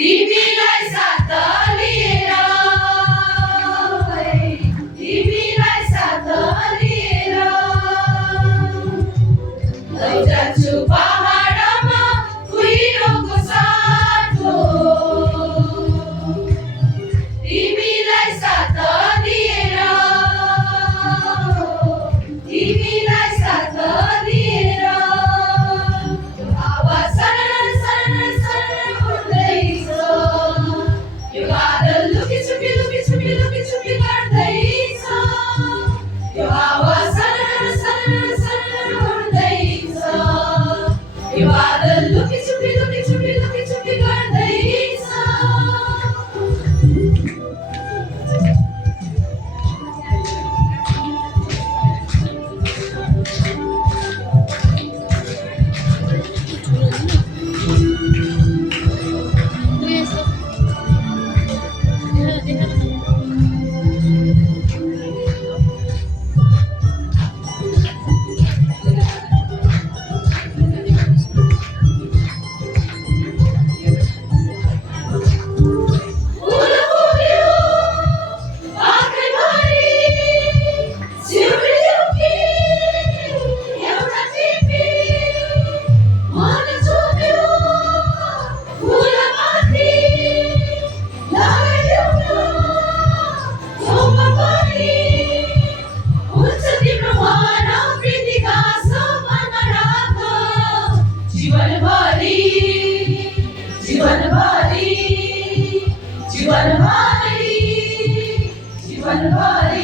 तिमीलाई साथ लिएर तिमीलाई साथ लिएर लैजान्छु पहाडमा कुहिरोको साथो तिमीलाई साथ लिएर तिमीलाई साथ लिएर यो हावा सरर सरर सरर उड्दैछ यो बादल लुकी छुपी गर्दैछ यो हावा सरर सरर सरर उड्दैछ यो बादल लुकी छुपी गर्दैछ फुल फुल्यो आँखैभरि सिउरी उठ्की एउटा टिपी मन छोप्यो फुलमाथि लगाइदेऊ न चौमा पनि हुन्छ तिम्रो मन प्रीतिका सम्मान राख जीवनभरि जीवनभरि जीवनभरि जीवनभरि